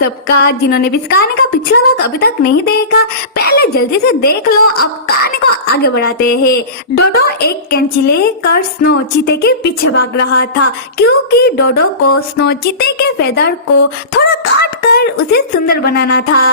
सबका जिन्होंने भी इस कहानी का पिछला भाग अभी तक नहीं देखा, पहले जल्दी से देख लो। अब कहानी को आगे बढ़ाते हैं। डोडो एक कैंची लेकर स्नो चीते के पीछे भाग रहा था, क्योंकि डोडो को स्नो चीते के फेदर को थोड़ा काट कर उसे सुंदर बनाना था।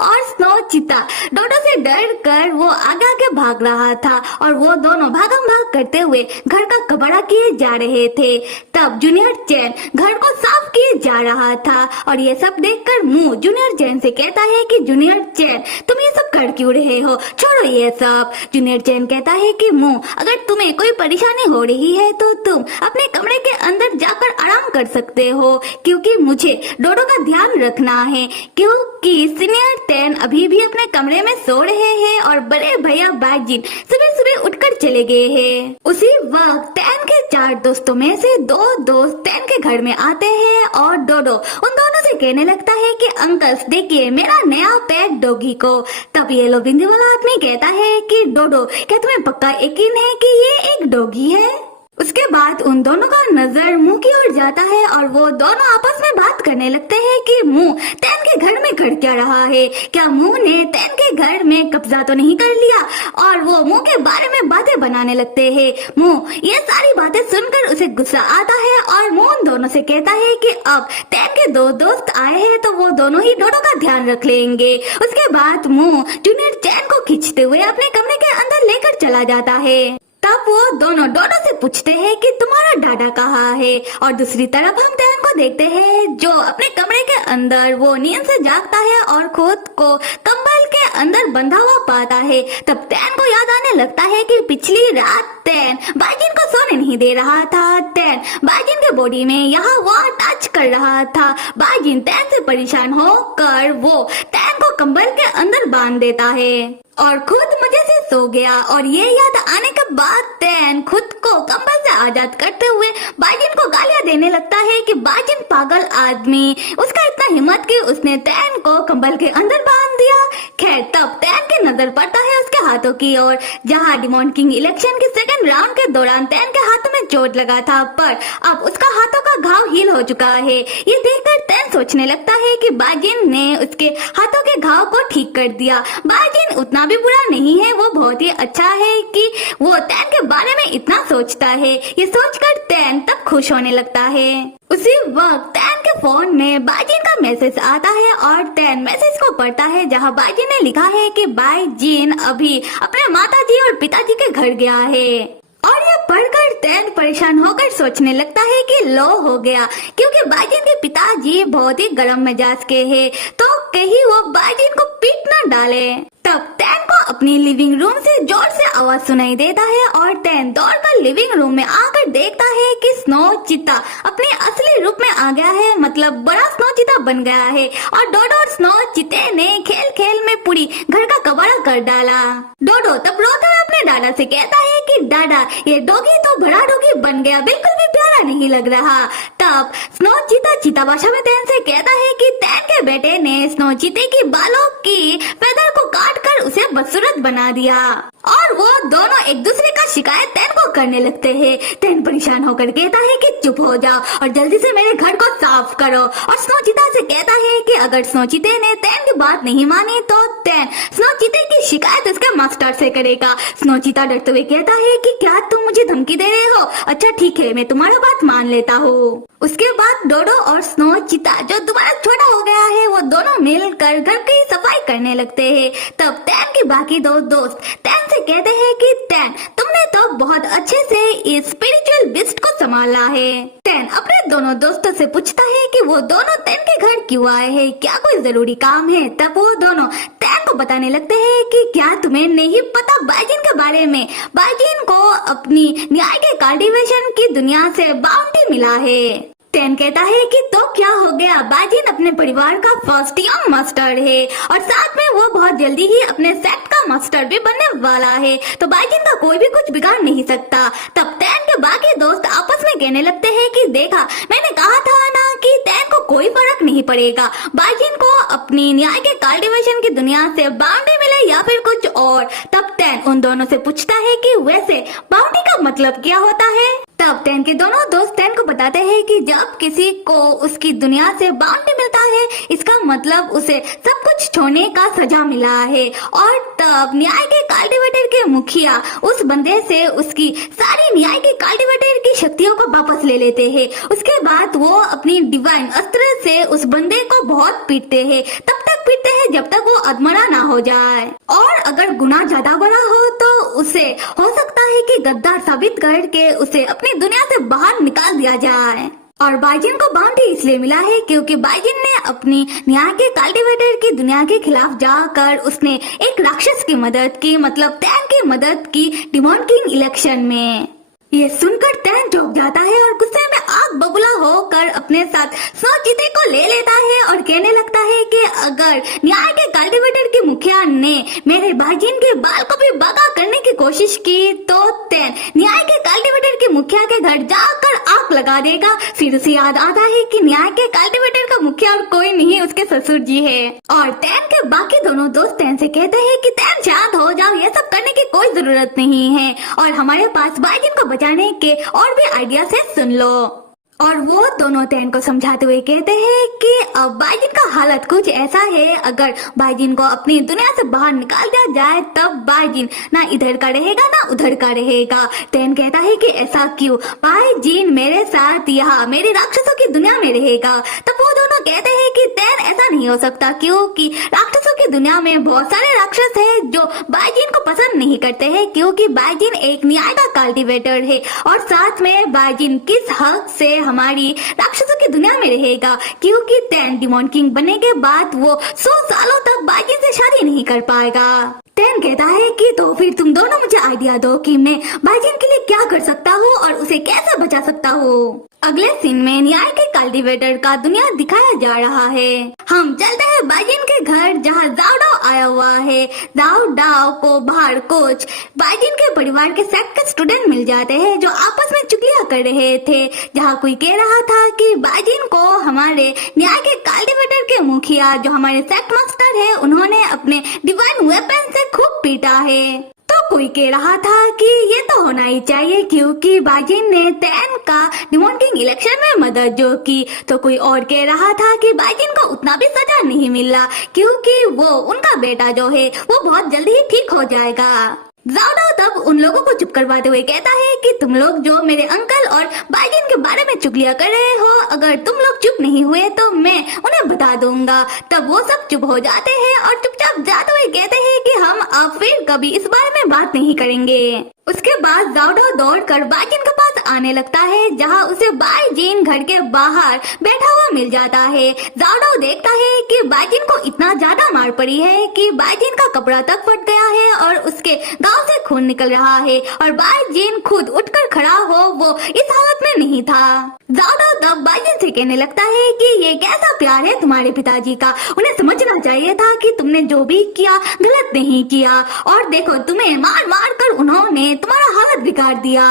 और स्नो चीता डोडो से डर कर वो आगे आगे भाग रहा था और वो दोनों भागम भाग करते हुए घर का कबाड़ा किए जा रहे थे। तब जूनियर चैन घर को साफ किए जा रहा था और ये सब देखकर मुंह जूनियर चैन से कहता है कि जूनियर चैन तुम ये सब कर क्यों रहे हो, छोड़ो ये सब। जूनियर चैन कहता है कि मुंह अगर तुम्हें कोई परेशानी हो रही है तो तुम अपने कमरे के अंदर जाकर आराम कर सकते हो, क्योंकि मुझे डोडो का ध्यान रखना है, क्योंकि सीनियर टैन अभी भी अपने कमरे में सो रहे हैं और बड़े भैया बाजिन सुबह सुबह उठकर चले गए हैं। उसी वक्त टैन के 4 दोस्तों में से 2 दोस्त टैन के घर में आते हैं और डोडो उन दोनों से कहने लगता है कि अंकल देखिए मेरा नया पेट डॉगी को। तब ये लो बिंदी वाला आदमी कहता है कि डोडो क्या तुम्हें पक्का यकीन है कि ये एक डॉगी है? उसके बाद उन दोनों का नजर मुंह की ओर जाता है और वो दोनों आपस में बात करने लगते हैं कि मुंह टैन के घर में कर क्या रहा है, क्या मुंह ने टैन के घर में कब्जा तो नहीं कर लिया? और वो मुंह के बारे में बातें बनाने लगते हैं। मुंह ये सारी बातें सुनकर उसे गुस्सा आता है और मुंह उन दोनों से कहता है कि अब टैन के 2 दोस्त आए हैं तो वो दोनों ही डोडो का ध्यान रख लेंगे। उसके बाद मुंह जूनियर चैन को खींचते हुए अपने कमरे के अंदर लेकर चला जाता है। तब वो दोनों डोडो से पूछते हैं कि तुम्हारा डाडा कहाँ है? और दूसरी तरफ हम टैन को देखते हैं जो अपने कमरे के अंदर वो नींद से जागता है और खुद को कंबल के अंदर बंधा हुआ पाता है। तब टैन को याद आने लगता है कि पिछली रात टैन बाजिन को सोने नहीं दे रहा था। टैन बाजिन के बॉडी में यहाँ वहाँ टच कर रहा था। बाजिन टैन से परेशान होकर वो टैन को कंबल के अंदर बांध देता है और खुद मजे से सो गया। और ये याद आने के बाद टैन खुद को कंबल से आजाद करते हुए बाजिन को गालियां देने लगता है कि बाजिन पागल आदमी, उसका इतना हिम्मत कि उसने टैन को कंबल के अंदर बांध दिया। खैर तब टैन की नजर पड़ता है उसके हाथों की ओर, जहां डिमॉन किंग इलेक्शन के सेकंड राउंड के दौरान टैन के हाथों में चोट लगा था, पर अब उसका हाथों का घाव हील हो चुका है। ये देखकर टैन सोचने लगता है कि बाजिन ने उसके हाथों के घाव को ठीक कर दिया। बाजिन उतना भी बुरा नहीं है, वो बहुत ही अच्छा है कि वो टैन के बारे में इतना सोचता है। ये सोचकर टैन तब खुश होने लगता है। उसी वक्त टैन के फोन में बाजिन का मैसेज आता है और टैन मैसेज को पढ़ता है, जहां बाजिन ने लिखा है कि बाजिन अभी अपने माताजी और पिताजी के घर गया है। और यह पढ़कर टैन परेशान होकर सोचने लगता है कि लो हो गया, क्योंकि बाजिन के पिताजी बहुत ही गर्म मिजाज के हैं, तो कहीं वो बाजिन को पीट न डाले। तब टैन को अपनी लिविंग रूम से जोर से आवाज सुनाई देता है और टैन दौड़कर लिविंग रूम में आकर देखता है कि स्नो चीता अपने असली रूप में आ गया है, मतलब बड़ा स्नो चीता बन गया है। और डोडो और स्नो चीते ने खेल खेल में पूरी घर का कबाड़ा कर डाला। डोडो तब रोता हुआ अपने दादा से कहता है कि दादा ये डॉगी तो बड़ा डॉगी बन गया, बिल्कुल भी प्यारा नहीं लग रहा। तब स्नो चीता चीता भाषा में टैन से कहता है कि टैन के बेटे ने स्नो चीते की बालों की फेदर को काट कर उसे बदसूरत बना दिया। और वो दोनों एक दूसरे का शिकायत टैन को करने लगते हैं। टैन परेशान होकर कहता है कि चुप हो जाओ और जल्दी से मेरे घर को साफ करो। और स्नो चीता से कहता है कि अगर स्नो चीते ने टैन की बात नहीं मानी तो टैन स्नो चीते की शिकायत उसके मास्टर से करेगा। स्नो चीता डरते हुए कहता है कि क्या तुम मुझे धमकी दे रहे हो? अच्छा ठीक है, मैं तुम्हारा बात मान लेता हूँ। उसके बाद डोडो और स्नो चीता जो दोबारा छोटा हो गया है, वो दोनों मिलकर घर की सफाई करने लगते हैं। तब टैन के बाकी 2 दोस्त टैन से कहते हैं कि टैन तुमने तो बहुत अच्छे से इस स्पिरिचुअल बिस्ट को संभाला है। टैन अपने दोनों दोस्तों से पूछता है कि वो दोनों टैन के घर क्यों आए हैं, क्या कोई जरूरी काम है? तब वो दोनों टैन को बताने लगते हैं कि क्या तुम्हें नहीं पता बाजिन के बारे में? बाजिन को अपनी न्याय के कल्टीवेशन की दुनिया से बाउंटी मिला है। टैन कहता है कि तो क्या हो गया, बाजिन अपने परिवार का फर्स्ट यंग मास्टर है और साथ में वो बहुत जल्दी ही अपने सेक्ट का मास्टर भी बनने वाला है, तो बाजिन का कोई भी कुछ बिगाड़ नहीं सकता। तब टैन के बाकी दोस्त आपस में कहने लगते हैं कि देखा मैंने कहा था ना कि टैन को कोई फर्क नहीं पड़ेगा, बाजिन को अपनी न्याय के कल्टीवेशन की दुनिया से बाउंड्री मिले या फिर कुछ और। तब टैन उन दोनों से पूछता है कि वैसे बाउंड्री का मतलब क्या होता है? तब टैन के दोनों दोस्त टैन को बताते हैं कि जब किसी को उसकी दुनिया से बाउंड्री मिलता है, इसका मतलब उसे सब कुछ छोड़ने का सजा मिला है। और तब न्याय के कल्टीवेटर के मुखिया उस बंदे से उसकी सारी न्याय के कल्टीवेटर की शक्तियों को वापस ले लेते हैं। उसके बाद वो अपनी डिवाइन अस्त्र से उस बंदे को बहुत पीटते हैं, तब तक पीटते हैं जब तक वो अधमरा ना हो जाए। और अगर गुनाह ज्यादा बड़ा हो तो उसे हो सकता है कि गद्दार साबित करके उसे अपनी दुनिया से बाहर निकाल दिया जाए। और बाइजिन को बाउंड्री इसलिए मिला है क्योंकि बाइजिन ने अपनी न्याय के कल्टीवेटर की दुनिया के खिलाफ जाकर उसने एक राक्षस की मदद की, मतलब टैन की मदद की डिमॉन किंग इलेक्शन में। ये सुनकर टैन चौंक जाता है और गुस्से में आग बबूला होकर अपने साथ स्नो चीते को ले लेता है और कहने लगता है कि अगर न्याय के कल्टीवेटर के मुखिया ने मेरे बाइजिन के बाल को भी बगा करने की कोशिश की तो टैन न्याय के कल्टीवेटर के मुखिया के घर जाकर आग लगा देगा। फिर उसे याद आता है कि न्याय के कल्टीवेटर का मुखिया और कोई नहीं उसके ससुर जी है। और टैन के बाकी दोनों दोस्त टैन से कहते हैं कि टैन शांत हो जाओ, ये सब करने की कोई जरूरत नहीं है और हमारे पास बाइजिन को बचाने के और भी आइडियाज है, सुन लो। और वो दोनों टैन को समझाते हुए कहते हैं कि अब बाइजिन का हालत कुछ ऐसा है, अगर बाइजिन को अपनी दुनिया से बाहर निकाल दिया जाए तब बाइजिन ना इधर का रहेगा ना उधर का रहेगा। टैन कहता है कि ऐसा क्यों, बाइजिन मेरे साथ यहाँ मेरी राक्षसों की दुनिया में रहेगा। तब वो दोनों कहते हैं कि टैन ऐसा नहीं हो सकता क्योंकि राक्षसों की दुनिया में बहुत सारे राक्षस है जो बाइजिन को पसंद नहीं करते हैं, क्योंकि बाइजिन एक न्याय का कल्टीवेटर है और साथ में बाइजिन किस हक से हमारी राक्षसों की दुनिया में रहेगा, क्योंकि टैन डिमॉन किंग बनने के बाद वो 100 सालों तक बाइजिन से शादी नहीं कर पाएगा। टैन कहता है कि तो फिर तुम दोनों मुझे आइडिया दो कि मैं बाइजिन के लिए क्या कर सकता हूँ और उसे कैसे बचा सकता हूँ। अगले सीन में न्याय के कल्टीवेटर का दुनिया दिखाया जा रहा है। हम चलते हैं बाइजिन के घर जहाँ जाओडाओ आया हुआ है। जाओडाओ को बाहर कुछ बाइजिन के परिवार के सेक्ट के स्टूडेंट मिल जाते हैं जो आपस में चुगलियां कर रहे थे, जहाँ कोई कह रहा था कि बाइजिन को हमारे न्याय के कल्टीवेटर के मुखिया जो हमारे सेक्ट मास्टर है उन्होंने अपने डिवाइन वेपन से खूब पीटा है। तो कोई कह रहा था कि ये तो होना ही चाहिए क्योंकि बाइजिन ने टैन का डिमॉन किंग इलेक्शन में मदद जो की। तो कोई और कह रहा था कि बाइजिन को उतना भी सजा नहीं मिला क्योंकि वो उनका बेटा जो है वो बहुत जल्दी ही ठीक हो जाएगा। जाओडाओ तब उन लोगों को चुप करवाते हुए कहता है कि तुम लोग जो मेरे अंकल और बाइजिन के बारे में चुगलियां कर रहे हो, अगर तुम लोग चुप नहीं हुए तो मैं उन्हें बता दूंगा। तब वो सब चुप हो जाते हैं और चुपचाप जाते हुए कहते हैं कि हम अब फिर कभी इस बारे में बात नहीं करेंगे। उसके बाद जाओडाओ दौड़कर बाइजिन के पास आने लगता है जहाँ उसे बाइजिन घर के बाहर बैठा हुआ मिल जाता है। जाओडाओ देखता है कि बाइजिन को इतना ज्यादा मार पड़ी है कि बाइजिन का कपड़ा तक फट गया है और उसके गांव से खून निकल रहा है और बाइजिन खुद उठकर खड़ा हो वो इस हालत में नहीं था। जाओडाओ तब बाइजिन से कहने लगता है कि ये कैसा प्यार है तुम्हारे पिताजी का, उन्हें समझना चाहिए था कि तुमने जो भी किया गलत नहीं किया और देखो तुम्हें मार मार कर उन्होंने तुम्हारा हालत बिगाड़ दिया।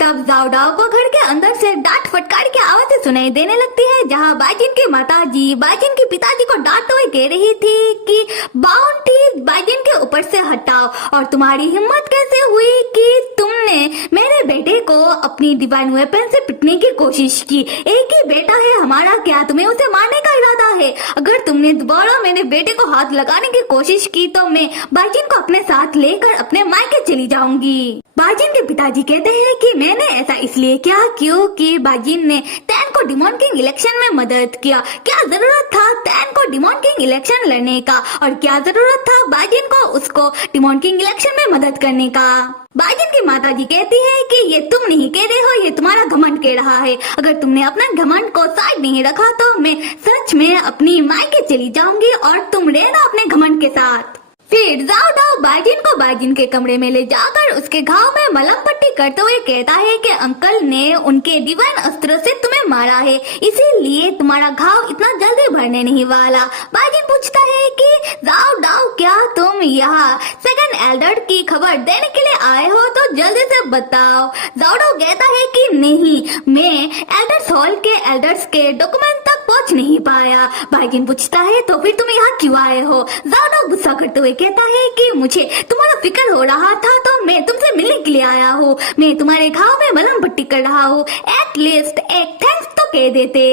तब जाओडाओ को घर के अंदर से डांट फटकार की आवाज़ें सुनाई देने लगती है जहाँ बाइजिन की माताजी बाइजिन के पिताजी को डांटते हुए कह रही थी कि बाउंड्री बाइजिन के ऊपर से हटाओ और तुम्हारी हिम्मत कैसे हुई कि तुमने मेरे बेटे को अपनी डिवाइन वेपन से पिटने की कोशिश की। एक ही बेटा है हमारा, क्या तुम्हें उसे मारने का इरादा है? अगर तुमने दोबारा मेरे बेटे को हाथ लगाने की कोशिश की तो मैं बाइजिन को अपने साथ लेकर अपने मायके चली जाऊंगी। बाइजिन के पिताजी कहते हैं कि मैंने ऐसा इसलिए किया क्योंकि बाइजिन ने टैन को डिमॉन किंग इलेक्शन में मदद किया। क्या जरूरत था टैन को डिमॉन किंग इलेक्शन लड़ने का और क्या जरूरत था बाइजिन को उसको डिमॉन किंग इलेक्शन में मदद करने का? बाइजिन की माताजी कहती है कि ये तुम नहीं कह रहे हो, ये तुम्हारा घमंड कह रहा है। अगर तुमने अपना घमंड को साइड नहीं रखा तो मैं सच में अपनी मायके चली जाऊंगी और तुम रहना अपने घमंड के साथ। फिर जाओडाओ बाइजिन को बाइजिन के कमरे में ले जाकर उसके घाव में मलहम पट्टी करते हुए कहता है कि अंकल ने उनके डिवाइन अस्त्र से तुम्हें मारा है, इसीलिए तुम्हारा घाव इतना जल्दी भरने नहीं वाला। बाइजिन पूछता है कि जाओडाओ क्या तुम यहाँ सेकंड एल्डर की खबर देने के लिए आए हो, तो जल्दी से बताओ। जाओडाओ कहता है कि नहीं, मैं एल्डर्स हॉल के एल्डर्स के डॉक्यूमेंट तक पहुंच नहीं पाया। बाइजिन पूछता है तो फिर तुम यहाँ क्यों आए हो? ज़ाओ गुस्सा करते हुए कहता है कि मुझे तुम्हारा फिक्र हो रहा था तो मैं तुमसे मिलने के लिए आया हूँ। मैं तुम्हारे घाव में मलहम पट्टी कर रहा हूँ, एटलीस्ट एक थैंक्स तो कह देते।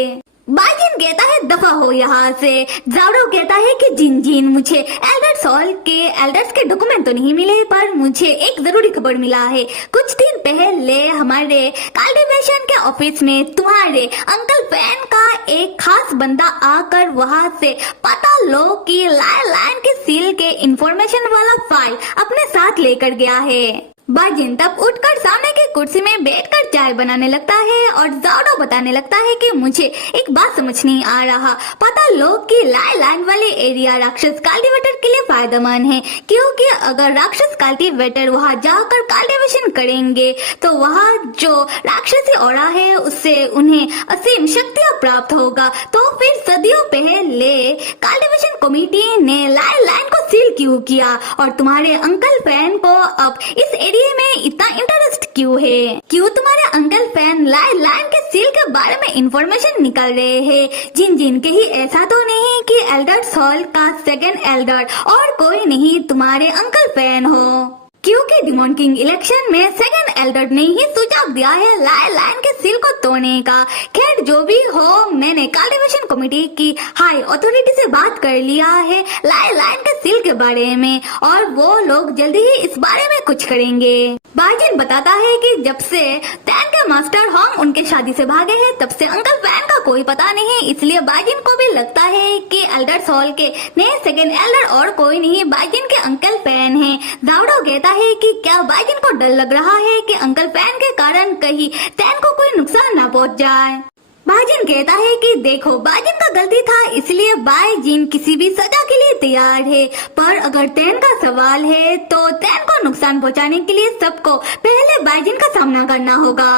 बाइजिन कहता है दफा हो यहाँ से। ज़ाओ कहता है कि जिन मुझे एल्डर सॉल के एल्डर्स के डॉक्यूमेंट तो नहीं मिले, पर मुझे एक जरूरी खबर मिला है। कुछ दिन पहले हमारे कल्टीवेशन के ऑफिस में तुम्हारे अंकल फैन का एक खास बंदा आकर वहाँ से पता लो कि लाइन की सील के इंफॉर्मेशन वाला फाइल अपने साथ लेकर गया है। बाइजिन तब उठकर सामने की कुर्सी में बैठकर चाय बनाने लगता है और ज़ाओ बताने लगता है कि मुझे एक बात समझ नहीं आ रहा। पता लो कि लाइन वाले एरिया राक्षस कल्टीवेटर के लिए फायदेमंद है, क्योंकि अगर राक्षस कल्टीवेटर वहाँ जाकर कल्टीवेशन करेंगे तो वहाँ जो राक्षसी ऑरा है उससे उन्हें असीम शक्तियाँ प्राप्त होगा। तो फिर सदियों पहले कल्टीवेशन कमेटी ने लाइन को सील क्यों किया और तुम्हारे अंकल फैन को अब इस एरिया में इतना इंटरेस्ट क्यों है? क्यों तुम्हारे अंकल फैन लाइन के सील के बारे में इंफॉर्मेशन निकाल रहे हैं? जिन के ही ऐसा तो नहीं कि एल्डर सॉल का सेकंड एल्डर और कोई नहीं तुम्हारे अंकल फैन हो, क्योंकि डिमॉन किंग इलेक्शन में सेकंड एल्डर ने ही सुझाव दिया है लाइन के सील को तोड़ने का। खैर जो भी हो, मैंने कल्टीवेशन कमेटी की हाई अथॉरिटी से बात कर लिया है लाइन के सील के बारे में और वो लोग जल्दी ही इस बारे में कुछ करेंगे। बाइजिन बताता है कि जब से टैन के मास्टर होंग उनके शादी से भागे हैं तब से अंकल फैन का कोई पता नहीं, इसलिए बाइजिन को भी लगता है कि एल्डर सॉल के नए सेकंड एल्डर और कोई नहीं बाइजिन के अंकल फैन हैं। ज़ाओ कहता है कि क्या बाइजिन को डर लग रहा है कि अंकल फैन के कारण कहीं टैन को कोई नुकसान ना पहुंच जाए। बाइजिन कहता है कि देखो बाइजिन का गलती था, इसलिए बाइजिन किसी भी सजा के लिए तैयार है, पर अगर टैन का सवाल है तो टैन को नुकसान पहुंचाने के लिए सबको पहले बाइजिन का सामना करना होगा।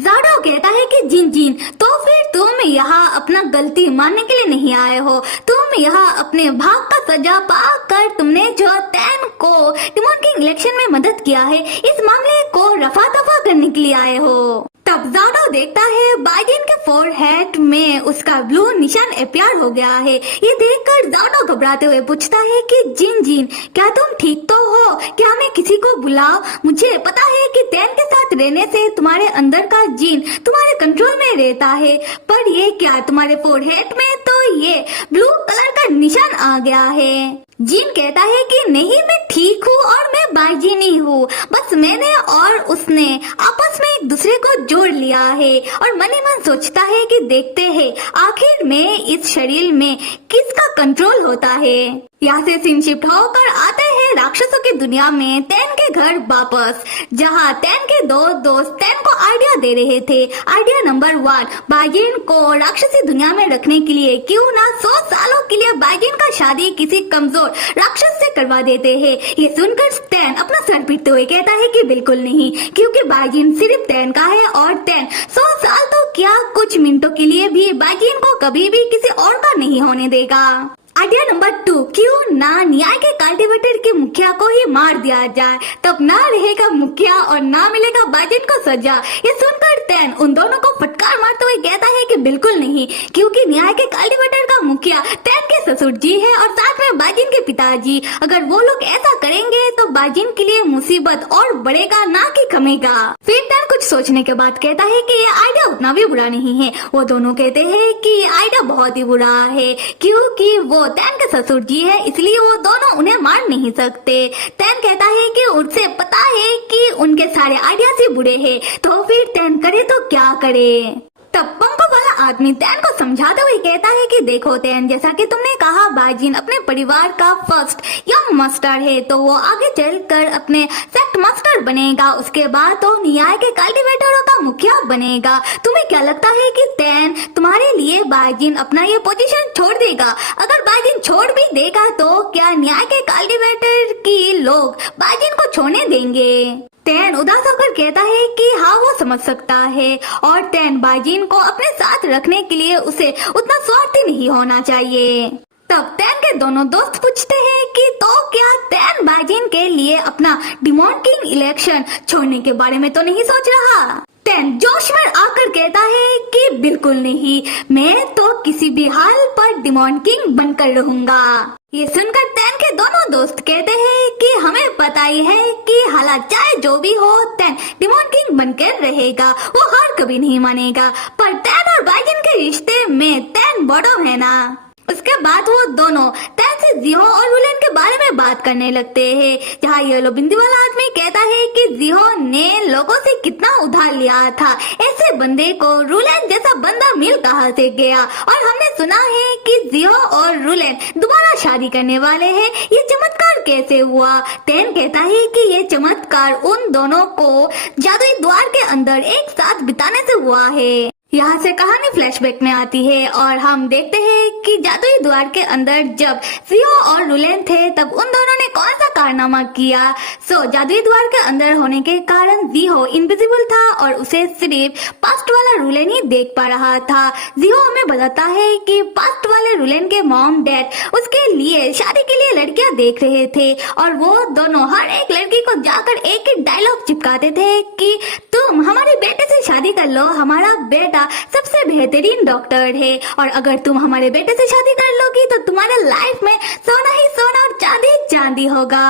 ज़ाओ कहता है कि जिन तो फिर तुम यहाँ अपना गलती मानने के लिए नहीं आए हो, तुम यहाँ अपने भाग का सजा पाकर तुमने जो टैन को डिमॉन किंग इलेक्शन में मदद किया है इस मामले को रफा दफा करने के लिए आए हो। तब ज़ाओ देखता है बाइजिन के फोरहेड में उसका ब्लू निशान अपीयर हो गया है। ये देखकर ज़ाओ घबराते हुए पूछता है कि जिन क्या तुम ठीक तो हो? क्या मैं किसी को बुलाऊं? मुझे पता है कि टैन के साथ रहने से तुम्हारे अंदर का जीन तुम्हारे कंट्रोल में रहता है, पर ये क्या तुम्हारे फोरहेड में तो ये ब्लू कलर का निशान आ गया है। जिन कहता है कि नहीं मैं ठीक हूँ और मैं बाइजिन ही हूँ, बस मैंने और उसने आपस में एक दूसरे को जोड़ लिया है और मन ही मन सोचता है कि देखते हैं आखिर में इस शरीर में किसका कंट्रोल होता है। यहाँ से सीन शिफ्ट होकर आते हैं राक्षसों की दुनिया में टैन के घर वापस, जहाँ टैन के दो दोस्त टैन को आइडिया दे रहे थे। आइडिया नंबर 1, बाइजिन को राक्षसी दुनिया में रखने के लिए क्यों ना 100 सालों के लिए बाइजिन का शादी किसी कमजोर राक्षस से करवा देते हैं। ये सुनकर टैन अपना सर पीटते हुए कहता है कि बिल्कुल नहीं, क्योंकि बाइजिन सिर्फ टैन का है और टैन 100 साल तो क्या कुछ मिनटों के लिए भी बाइजिन को कभी भी किसी और का नहीं होने देगा। आइडिया नंबर 2, क्यों ना न्याय के कल्टीवेटर के मुखिया को ही मार दिया जाए, तब ना रहेगा मुखिया और ना मिलेगा बाइजिन को सजा। ये सुनकर टैन उन दोनों को फटकार मारते हुए कहता है कि बिल्कुल नहीं, क्योंकि न्याय के कल्टीवेटर का मुखिया टैन के ससुर जी है और साथ में बाइजिन के पिताजी। अगर वो लोग ऐसा करेंगे तो बाइजिन के लिए मुसीबत और बढ़ेगा ना कि कमेगा। फिर टैन कुछ सोचने के बाद कहता है कि ये आइडिया उतना भी बुरा नहीं है। वो दोनों कहते हैं कि आइडिया बहुत ही बुरा है, क्योंकि वो टैन के ससुर जी है, इसलिए वो दोनों उन्हें मार नहीं सकते। टैन कहता है कि उनसे पता है कि उनके सारे आइडियाज ही बुरे हैं, तो फिर टैन करे तो क्या करे। तब पंखों वाला आदमी टैन को समझाते हुए कहता है कि देखो टैन, जैसा कि तुमने कहा बाइजिन अपने परिवार का फर्स्ट यंग मास्टर है, तो वो आगे चलकर अपने सेक्ट मास्टर बनेगा, उसके बाद तो न्याय के कल्टीवेटरों का मुखिया बनेगा। तुम्हें क्या लगता है कि टैन तुम्हारे लिए बाइजिन अपना ये पोजीशन छोड़ देगा? अगर बाइजिन छोड़ भी देगा तो क्या न्याय के कल्टीवेटर की लोग बाइजिन को छोड़ने देंगे? टैन उदास होकर कहता है कि हाँ वो समझ सकता है, और टैन बाइजिन को अपने साथ रखने के लिए उसे उतना स्वार्थी नहीं होना चाहिए। तब टैन के दोनों दोस्त पूछते हैं कि तो क्या टैन बाइजिन के लिए अपना डिमॉन किंग इलेक्शन छोड़ने के बारे में तो नहीं सोच रहा? टेन जोश में आकर कहता है कि बिल्कुल नहीं, मैं तो किसी भी हाल पर डिमॉन किंग बनकर रहूंगा। ये सुनकर टेन के दोनों दोस्त कहते हैं कि हमें पता ही है कि हालात चाहे जो भी हो, टेन डिमॉन किंग बनकर रहेगा, वो हार कभी नहीं मानेगा। पर टेन और बाइजन के रिश्ते में टेन बॉटम है ना। उसके बाद वो दोनों टेन से जिहो और रुलेन के बारे में बात करने लगते हैं, जहाँ येलो बिंदी वाला आदमी कहता है कि जिहो ने लोगों से कितना उधार लिया था, ऐसे बंदे को रुलेन जैसा बंदा मिल कहाँ से गया। और हमने सुना है कि जिहो और रुलेन दोबारा शादी करने वाले हैं, ये चमत्कार कैसे हुआ। टेन कहता है कि ये चमत्कार उन दोनों को जादुई द्वार के अंदर एक साथ बिताने से हुआ है। यहाँ से कहानी फ्लैशबैक में आती है और हम देखते हैं कि जादुई द्वार के अंदर जब जिहो और रुलेन थे तब उन दोनों ने कौन सा कारनामा किया। जादुई द्वार के अंदर होने के कारण जिहो इनविजिबल था और उसे सिर्फ पास्ट वाला रुलेन ही देख पा रहा था। जिहो हमें बताता है कि पास्ट वाले रुलेन के मॉम डैड उसके लिए शादी के लिए लड़कियां देख रहे थे और वो दोनों हर एक लड़की को जाकर एक एक डायलॉग चिपकाते थे कि तुम हमारे बेटे से शादी कर लो, हमारा बेटा सबसे बेहतरीन डॉक्टर है और अगर तुम हमारे बेटे से शादी कर लोगी तो तुम्हारे लाइफ में सोना ही सोना और चांदी ही चांदी होगा।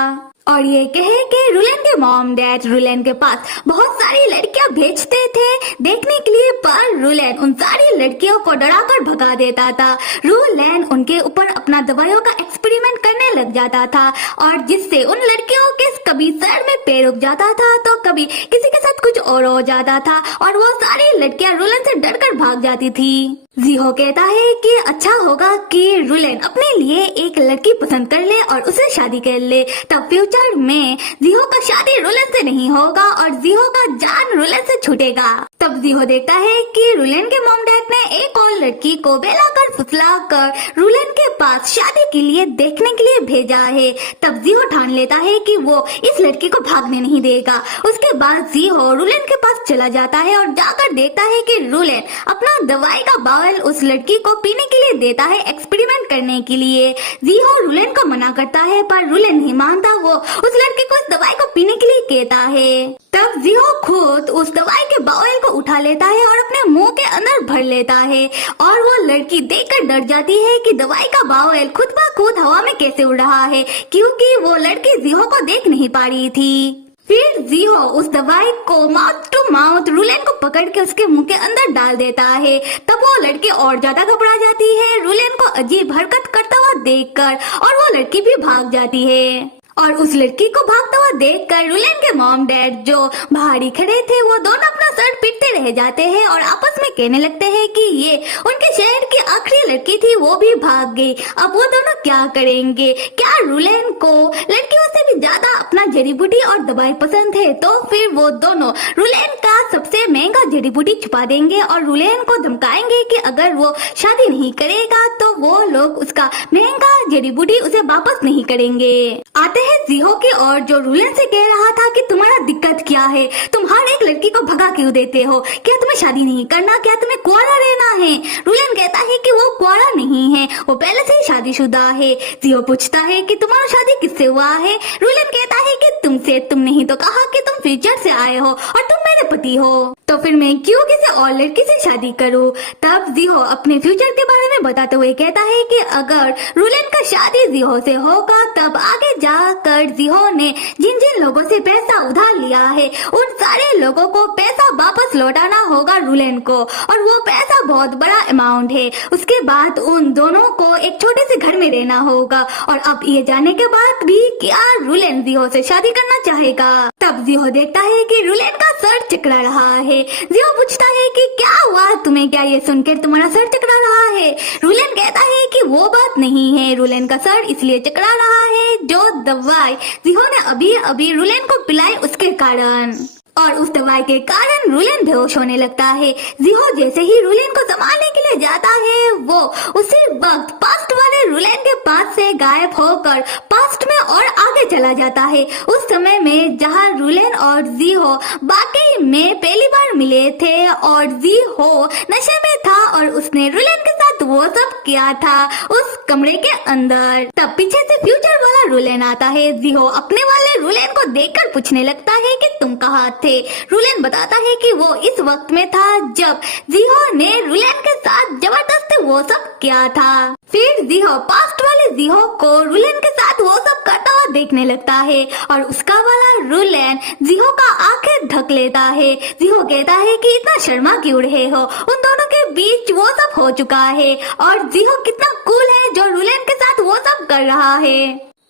और ये कहे कि रुलेन के मॉम डैड रुलेन के पास बहुत सारी लड़कियां भेजते थे देखने के लिए, पर रुलेन उन सारी लड़कियों को डराकर भगा देता था। रुलेन उनके ऊपर अपना दवाइयों का एक्सपेरिमेंट करने लग जाता था और जिससे उन लड़कियों के कभी सर में पैर उग जाता था तो कभी किसी के साथ कुछ और हो जाता था और वो सारी लड़कियां रुलेन से डरकर भाग जाती थी। जिहो कहता है कि अच्छा होगा कि रुलेन अपने लिए एक लड़की पसंद कर ले और उसे शादी कर ले, तब फ्यूचर में जिहो का शादी रुलेन से नहीं होगा और जिहो का जान रुलेन से छूटेगा। तब जिहो देखता है कि रुलेन के मॉम डैड ने एक और लड़की को बेलाकर फुसलाकर रुलेन के पास शादी के लिए देखने के लिए भेजा है। तब जिहो ठान लेता है कि वो इस लड़की को भागने नहीं देगा। उसके बाद जिहो रुलेन के पास चला जाता है और जाकर देखता है कि रुलेन अपना दवाई का बावल उस लड़की को पीने के लिए देता है एक्सपेरिमेंट करने के लिए। जिहो रुलेन को मना करता है पर रुलेन नहीं मानता, वो उस लड़की को इस दवाई को पीने के लिए कहता है। तब जिहो खुद उस दवाई के बाउल को उठा लेता है और अपने मुंह के अंदर भर लेता है और वो लड़की देखकर डर जाती है कि दवाई का बाउल खुद ब खुद हवा में कैसे उड़ रहा है, क्योंकि वो लड़की जिहो को देख नहीं पा रही थी। फिर जिहो उस दवाई को माउथ टू माउथ रुलेन को पकड़ के उसके मुंह के अंदर डाल देता है। तब वो लड़की और ज्यादा घबरा जाती है रुलेन को अजीब हरकत करता हुआ देखकर और वो लड़की भी भाग जाती है। और उस लड़की को भागता हुआ देखकर रुलेन के मॉम डैड जो बाहर ही खड़े थे वो दोनों अपना सर पीटते रह जाते हैं और आपस में कहने लगते हैं कि ये उनके शहर की आखिरी लड़की थी, वो भी भाग गई, अब वो दोनों क्या करेंगे। क्या रुलेन को लड़कियों से भी ज्यादा अपना जड़ी बूटी और दवाई पसंद है, तो फिर वो दोनों रुलेन का सबसे महंगा जड़ी बूटी छुपा देंगे और रुलेन को धमकाएंगे कि अगर वो शादी नहीं करेगा तो वो लोग उसका महंगा जड़ी बूटी उसे वापस नहीं करेंगे। आते हैं जिहो की और जो रुलेन से कह रहा था कि तुम्हारा दिक्कत क्या है, तुम हर एक लड़की को भगा क्यों देते हो, क्या तुम्हें शादी नहीं करना, क्या तुम्हें कुंवारा रहना है। रुलेन कहता है कि वो कुंवारा नहीं है, वो पहले से ही शादीशुदा है। जिहो पूछता है कि तुम्हारा शादी किससे हुआ है। रुलेन कहता है कि तुमसे, तुमने ही तो कहा कि तुम फ्यूचर से आए हो और तुम मेरे पति हो, तो फिर मैं क्यों किसी और लड़की से शादी करूं। तब जिहो अपने फ्यूचर के बारे में बताते हुए कहता है कि अगर रुलेन का शादी जिहो से होगा तब आगे जाकर जिहो ने जिन जिन लोगों से पैसा उधार लिया है उन सारे लोगों को पैसा वापस लौटाना होगा रुलेन को, और वो पैसा बहुत बड़ा अमाउंट है। उसके बाद उन दोनों को एक छोटे से घर में रहना होगा और अब ये जाने के बाद भी क्या रुलेन जिहो से शादी करना चाहेगा। तब जिहो देखता है कि रुलेन का सर चकरा रहा है। जिहो पूछता है कि क्या हुआ तुम्हें, क्या ये सुनकर तुम्हारा सर चकरा रहा है। रुलेन कहता है कि वो बात नहीं है, रुलेन का सर इसलिए चकरा रहा है जो दवाई जिहो ने अभी अभी रुलेन को पिलाई उसके कारण, और उस दवाई के कारण रुलेन बेहोश होने लगता है। जिहो जैसे ही रुलेन को संभालने के लिए जाता है वो उसी वक्त पास्ट वाले रुलेन के पास से गायब होकर पास्ट में और आगे चला जाता है, उस समय में जहाँ रुलेन और जिहो वाकई में पहली बार मिले थे और जिहो नशे में था और उसने रुलेन के साथ वो सब किया था उस कमरे के अंदर। तब पीछे से फ्यूचर वाला रूलेन आता है। जिहो अपने वाले रूलेन को देखकर पूछने लगता है कि तुम कहाँ थे। रूलेन बताता है कि वो इस वक्त में था जब जिहो ने रूलेन के साथ जबरदस्ती वो सब किया था। फिर जिहो पास्ट वाले जिहो को रूलेन के साथ वो सब करता हुआ देखने लगता है और उसका वाला रूलेन जिहो का आंखें ढक लेता है। जिहो कहता है कि इतना शर्मा क्यों रहे हो, उन दोनों के बीच वो सब हो चुका है और जिहो कितना कूल है जो रूलेन के साथ वो सब कर रहा है।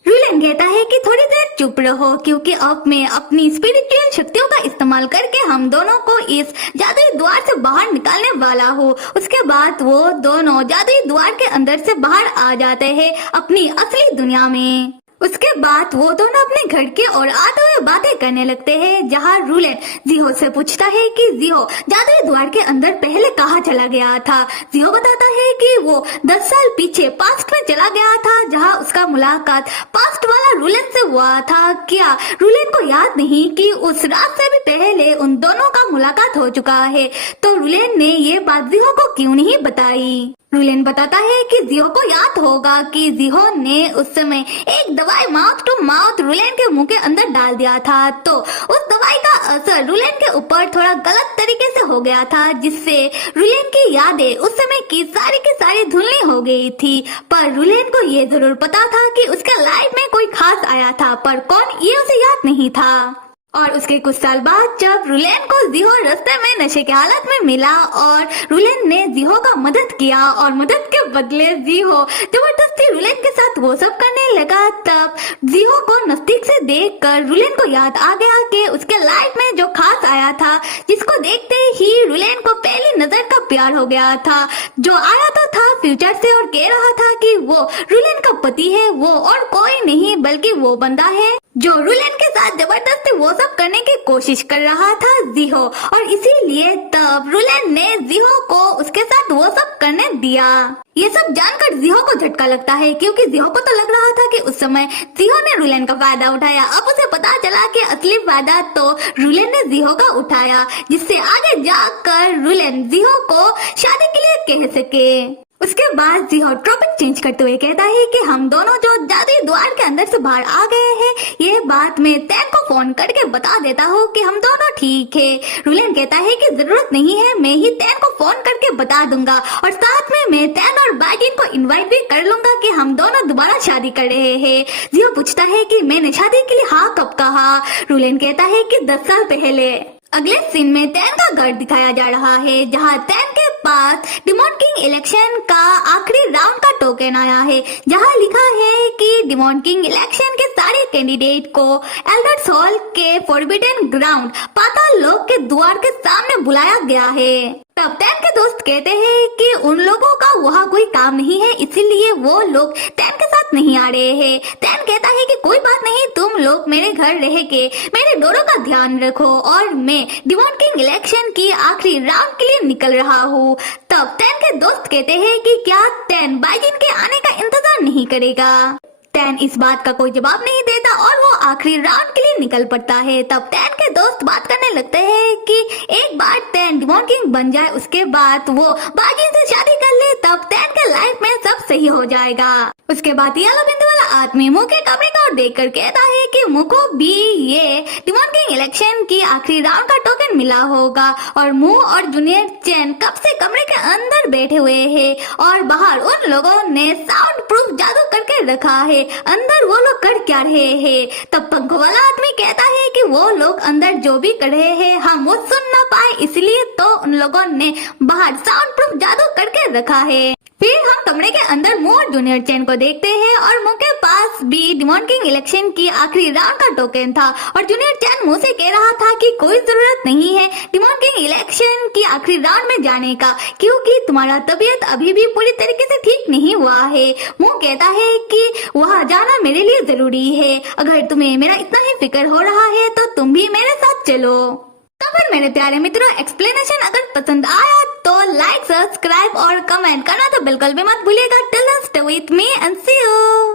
रूलेन कहता है कि थोड़ी देर चुप रहो क्योंकि अब मैं अपनी स्पिरिचुअल शक्तियों का इस्तेमाल करके हम दोनों को इस जादुई द्वार से बाहर निकालने वाला हूँ। उसके बाद वो दोनों जादुई द्वार के अंदर से बाहर आ जाते हैं अपनी असली दुनिया में। उसके बाद वो दोनों अपने घर की ओर आते हुए बातें करने लगते हैं, जहाँ रूलेन जिहो से पूछता है कि जिहो जादुई द्वार के अंदर पहले कहाँ चला गया था। जिहो बताता है कि वो 10 साल पीछे पास्ट में चला गया था जहाँ उसका मुलाकात पास्ट वाला रूलेन से हुआ था। क्या रूलेन को याद नहीं कि उस रात से भी पहले उन दोनों का मुलाकात हो चुका है? तो रूलेन ने ये बात जिहो को क्यों नहीं बताई? रूलेन बताता है कि जिहो को याद होगा कि जिहो ने उस समय एक दवाई माउथ टू माउथ रूलेन के मुंह के अंदर डाल दिया था, तो उस दवाई का असर रूलेन के ऊपर थोड़ा गलत तरीके से हो गया था, जिससे रूलेन की यादें उस समय की सारी धुंधली हो गई थी। पर रूलेन को ये जरूर पता था कि उसके लाइफ में कोई खास आया था, पर कौन ये उसे याद नहीं था। और उसके कुछ साल बाद जब रूलेन को जिहो रास्ते में नशे की हालत में मिला और रूलेन ने जिहो का मदद किया और मदद के बदले जिहो जबरदस्ती रूलेन के साथ वो सब करने लगा, तब जिहो को नजदीक से देखकर रूलेन को याद आ गया कि उसके लाइफ में जो खास आया था, जिसको देखते ही रूलेन को पहली नजर का प्यार हो गया था, जो आया तो था फ्यूचर से और कह रहा था कि वो रूलेन का पति है, वो और कोई नहीं बल्कि वो बंदा है जो रूलेन के साथ जबरदस्ती वो सब करने की कोशिश कर रहा था जिहो। और इसीलिए तब रूलेन ने जिहो को उसके साथ वो सब करने दिया। ये सब जानकर जिहो को झटका लगता है क्योंकि जिहो को तो लग रहा था कि उस समय जिहो ने रूलेन का फायदा उठाया। अब उसे पता चला कि असली फायदा तो रूलेन ने जिहो का उठाया, जिससे आगे जाकर रूलेन जिहो को शादी के लिए कह सके। उसके बाद जिहो टॉपिक चेंज करते हुए कहता है कि हम दोनों जो जादुई द्वार के अंदर से बाहर आ गए हैं, ये बात मैं तैन को फोन करके बता देता हूँ कि हम दोनों ठीक है। रूलेन कहता है कि जरूरत नहीं है, मैं ही तैन को फोन करके बता दूंगा और साथ में मैं तैन और बाजिन को इनवाइट भी कर लूंगा कि हम दोनों दोबारा शादी कर रहे हैं। जिहो पूछता है कि मैंने शादी के लिए हाँ कब कहा? रूलेन कहता है कि 10 साल पहले। अगले सीन में तैन का घर दिखाया जा रहा है, जहाँ तैन के पास डिमोन किंग इलेक्शन का आखिरी राउंड का टोकन आया है, जहाँ लिखा है कि डिमोन किंग इलेक्शन के सारे कैंडिडेट को एल्डर्स हॉल के फॉरबिडन ग्राउंड पाताल लोक के द्वार के सामने बुलाया गया है। तब तैन के दोस्त कहते हैं कि उन लोगों का वहाँ कोई काम नहीं है, इसीलिए वो लोग तैन के साथ नहीं आ रहे हैं। तैन कहता है कि कोई बात नहीं, तुम लोग मेरे घर रह के मेरे डोरों का ध्यान रखो और मैं डिमोन किंग इलेक्शन की आखिरी राउंड के लिए निकल रहा हूँ। तब तैन के दोस्त कहते हैं कि क्या तैन बाइजिन के आने का इंतजार नहीं करेगा? तैन इस बात का कोई जवाब नहीं देता और वो आखिरी राउंड के लिए निकल पड़ता है। तब तैन के दोस्त बात करने लगते हैं कि एक बार तैन डिमोन किंग बन जाए, उसके बाद वो बाजिन से शादी कर ले, तब तैन के लाइफ में सब सही हो जाएगा। उसके बाद येलो बिंदु वाला आदमी मुंह के कमरे का ओर देखकर कहता है कि मुंह को भी ये डिमोन किंग इलेक्शन की आखिरी राउंड का टोकन मिला होगा और मुंह और जूनियर चैन कब से कमरे के अंदर बैठे हुए हैं और बाहर उन लोगों ने साउंड प्रूफ जादू करके रखा है, अंदर वो लोग कर क्या रहे हैं? तब पंखों वाला आदमी कहता है कि वो लोग अंदर जो भी कर रहे हैं हम वो सुन ना पाए, इसलिए तो उन लोगों ने बाहर साउंड प्रूफ जादू करके रखा है। फिर हम कमरे के अंदर मुंह और जूनियर चैन को देखते हैं और मुंह के पास भी डिमोन किंग इलेक्शन की आखिरी राउंड का टोकन था और जूनियर चैन मुंह से कह रहा था कि कोई जरूरत नहीं है डिमोन किंग इलेक्शन की आखिरी राउंड में जाने का, क्योंकि तुम्हारा तबीयत अभी भी पूरी तरीके से ठीक नहीं हुआ है। मुंह कहता है कि वहाँ जाना मेरे लिए जरूरी है, अगर तुम्हें मेरा इतना ही फिक्र हो रहा है तो तुम भी मेरे साथ चलो। तो फिर मेरे प्यारे मित्रों, एक्सप्लेनेशन अगर पसंद आया तो लाइक, सब्सक्राइब और कमेंट करना तो बिल्कुल भी मत भूलिएगा। Till then stay with me and see you.